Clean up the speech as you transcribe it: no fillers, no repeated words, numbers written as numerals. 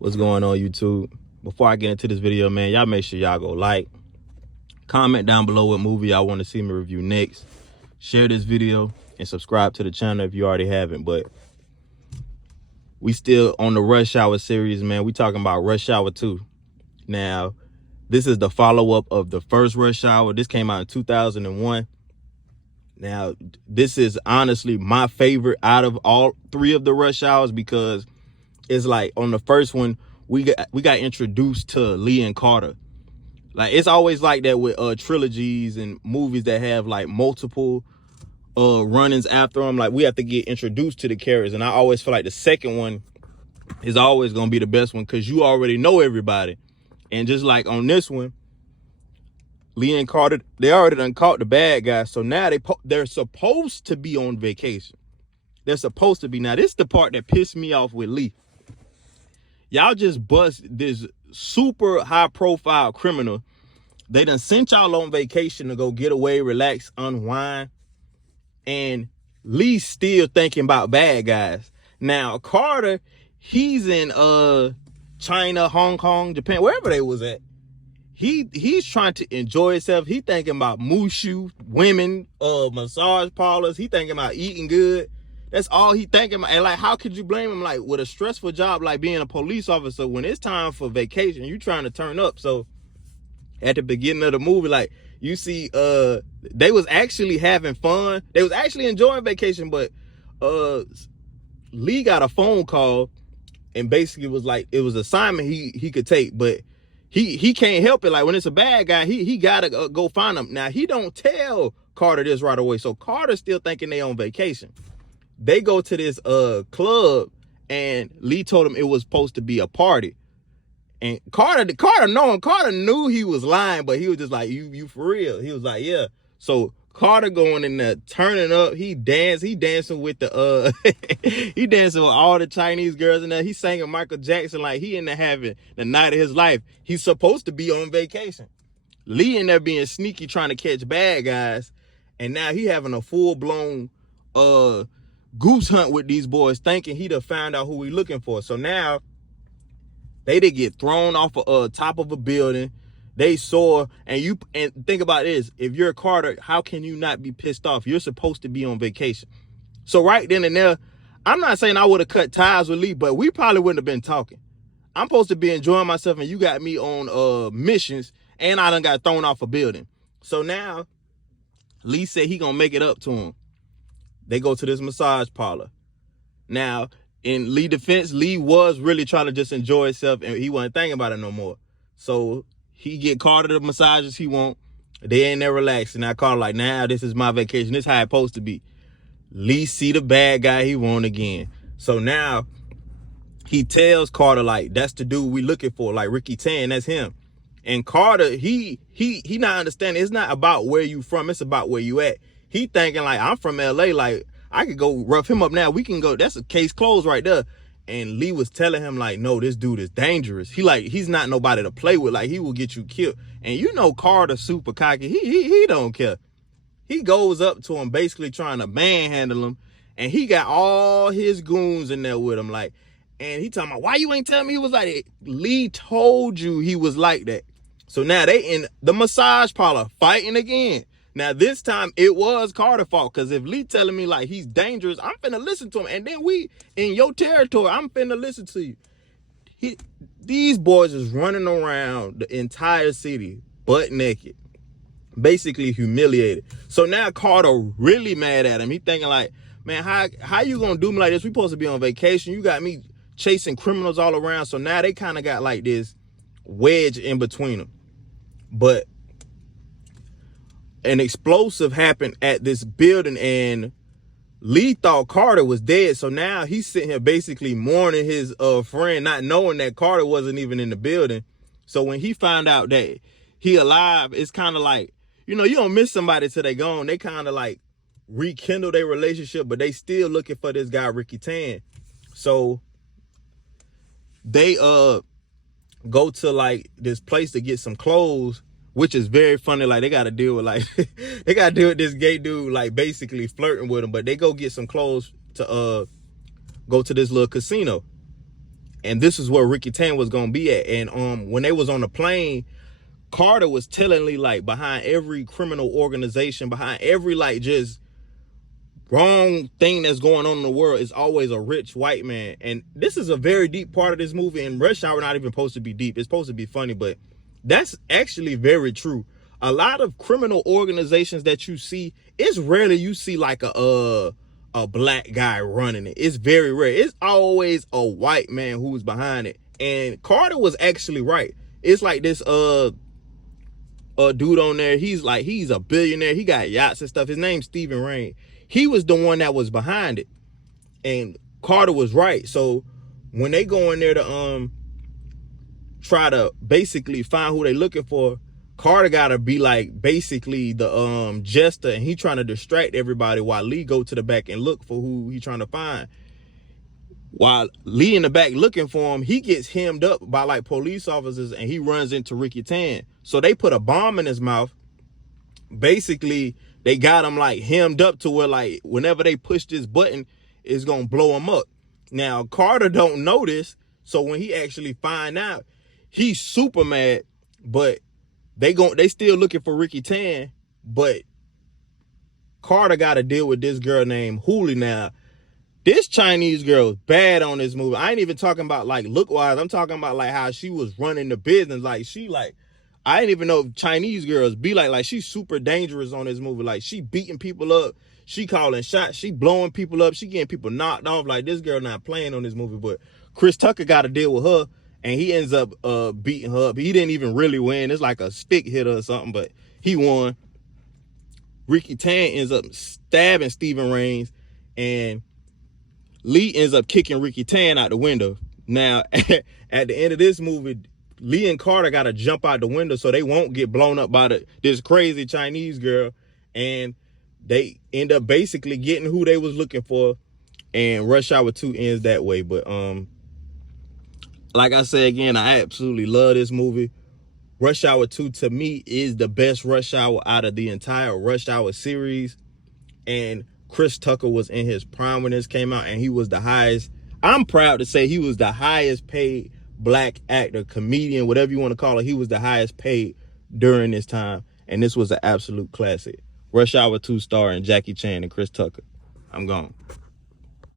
What's going on, YouTube? Before I get into this video, man, y'all make sure y'all go like, comment down below what movie y'all want to see me review next, share this video, and subscribe to the channel if you already haven't. But we still on the Rush Hour series, man. We talking about Rush Hour 2. Now, this is the follow-up of the first Rush Hour. This came out in 2001. Now, this is honestly my favorite out of all three of the Rush Hours, because it's like on the first one, we got introduced to Lee and Carter. Like, it's always like that with trilogies and movies that have like multiple run-ins after them. Like, we have to get introduced to the characters, and I always feel like the second one is always gonna be the best one because you already know everybody. And just like on this one, Lee and Carter, they already done caught the bad guys, so now they're supposed to be on vacation. They're supposed to be. Now, this is the part that pissed me off with Lee. Y'all just bust this super high profile criminal. They done sent y'all on vacation to go get away, relax, unwind. And Lee's still thinking about bad guys. Now, Carter, he's in China, Hong Kong, Japan, wherever they was at. He's trying to enjoy himself. He thinking about mushu, women, massage parlors. He thinking about eating good. That's all he thinking about. And like, how could you blame him? Like, with a stressful job like being a police officer, when it's time for vacation, you trying to turn up. So at the beginning of the movie, like, you see they was actually having fun. They was actually enjoying vacation, but Lee got a phone call and basically was like, it was an assignment he could take, but he can't help it. Like, when it's a bad guy, he gotta go find him. Now, he don't tell Carter this right away, so Carter's still thinking they on vacation. They go to this club, and Lee told him it was supposed to be a party. And Carter knew he was lying, but he was just like, you for real? He was like, yeah. So Carter going in there, turning up. He dancing with the he dancing with all the Chinese girls in there. He singing Michael Jackson like he in there having the night of his life. He's supposed to be on vacation. Lee in there being sneaky, trying to catch bad guys, and now he having a full-blown goose hunt with these boys, thinking he done found out who we looking for. So now they did get thrown off top of a building. They saw, and think about this: if you're a Carter, how can you not be pissed off? You're supposed to be on vacation. So right then and there, I'm not saying I would have cut ties with Lee, but we probably wouldn't have been talking. I'm supposed to be enjoying myself, and you got me on missions, and I done got thrown off a building. So now Lee said he gonna make it up to him. They go to this massage parlor. Now, in Lee's defense, Lee was really trying to just enjoy himself, and he wasn't thinking about it no more. So he get Carter the massages he want. They ain't there relaxing. Now Carter like, nah, this is my vacation. This is how it's supposed to be. Lee see the bad guy he want again. So now he tells Carter, like, that's the dude we looking for, like Ricky Tan, that's him. And Carter, he not understanding. It's not about where you from. It's about where you at. He thinking like, I'm from LA. Like, I could go rough him up now. We can go. That's a case closed right there. And Lee was telling him like, no, this dude is dangerous. He's not nobody to play with. Like, he will get you killed. And you know Carter super cocky. He don't care. He goes up to him basically trying to manhandle him. And he got all his goons in there with him. Like, and he talking about, why you ain't telling me he was like that? Lee told you he was like that. So now they in the massage parlor fighting again. Now, this time, it was Carter's fault, because if Lee telling me, like, he's dangerous, I'm finna listen to him. And then we, in your territory, I'm finna listen to you. These boys is running around the entire city, butt naked, basically humiliated. So now Carter really mad at him. He thinking like, man, how you gonna do me like this? We supposed to be on vacation. You got me chasing criminals all around. So now they kind of got like this wedge in between them. But an explosive happened at this building, and Lee thought Carter was dead. So now he's sitting here basically mourning his friend, not knowing that Carter wasn't even in the building. So when he found out that he alive, it's kind of like, you know, you don't miss somebody till they gone. They kind of like rekindle their relationship, but they still looking for this guy, Ricky Tan. So they go to like this place to get some clothes, which is very funny. Like, they got to deal with like they got to deal with this gay dude like basically flirting with him. But they go get some clothes to go to this little casino. And this is where Ricky Tan was gonna be at. And when they was on the plane, Carter was tellingly like behind every criminal organization, behind every like just wrong thing that's going on in the world is always a rich white man. And this is a very deep part of this movie, and Rush Hour not even supposed to be deep. It's supposed to be funny, but that's actually very true. A lot of criminal organizations that you see, it's rarely you see like a black guy running it. It's very rare. It's always a white man who's behind it. And Carter was actually right. It's like this dude on there, he's a billionaire. He got yachts and stuff. His name's Stephen Rain. He was the one that was behind it. And Carter was right. So when they go in there to try to basically find who they looking for, Carter gotta be like basically the jester, and he trying to distract everybody while Lee go to the back and look for who he trying to find. While Lee in the back looking for him, he gets hemmed up by like police officers, and he runs into Ricky Tan. So they put a bomb in his mouth. Basically, they got him like hemmed up to where like whenever they push this button, it's gonna blow him up. Now Carter don't know this, so when he actually find out, he's super mad. But they still looking for Ricky Tan, but Carter got to deal with this girl named Huli. Now, this Chinese girl is bad on this movie. I ain't even talking about like look wise. I'm talking about like how she was running the business. Like I didn't even know if Chinese girls be like she's super dangerous on this movie. Like she beating people up, she calling shots, she blowing people up, she getting people knocked off. Like this girl not playing on this movie. But Chris Tucker got to deal with her, and he ends up beating her up. He didn't even really win. It's like a stick hitter or something, but he won. Ricky Tan ends up stabbing Stephen Rains, and Lee ends up kicking Ricky Tan out the window. Now, at the end of this movie, Lee and Carter got to jump out the window so they won't get blown up by this crazy Chinese girl. And they end up basically getting who they was looking for. And Rush Hour 2 ends that way. But like I said again, I absolutely love this movie. Rush Hour 2 to me is the best Rush Hour out of the entire Rush Hour series. And Chris Tucker was in his prime when this came out, and he was the highest. I'm proud to say he was the highest paid black actor, comedian, whatever you want to call it. He was the highest paid during this time, and this was an absolute classic. Rush Hour 2 starring Jackie Chan and Chris Tucker. I'm gone.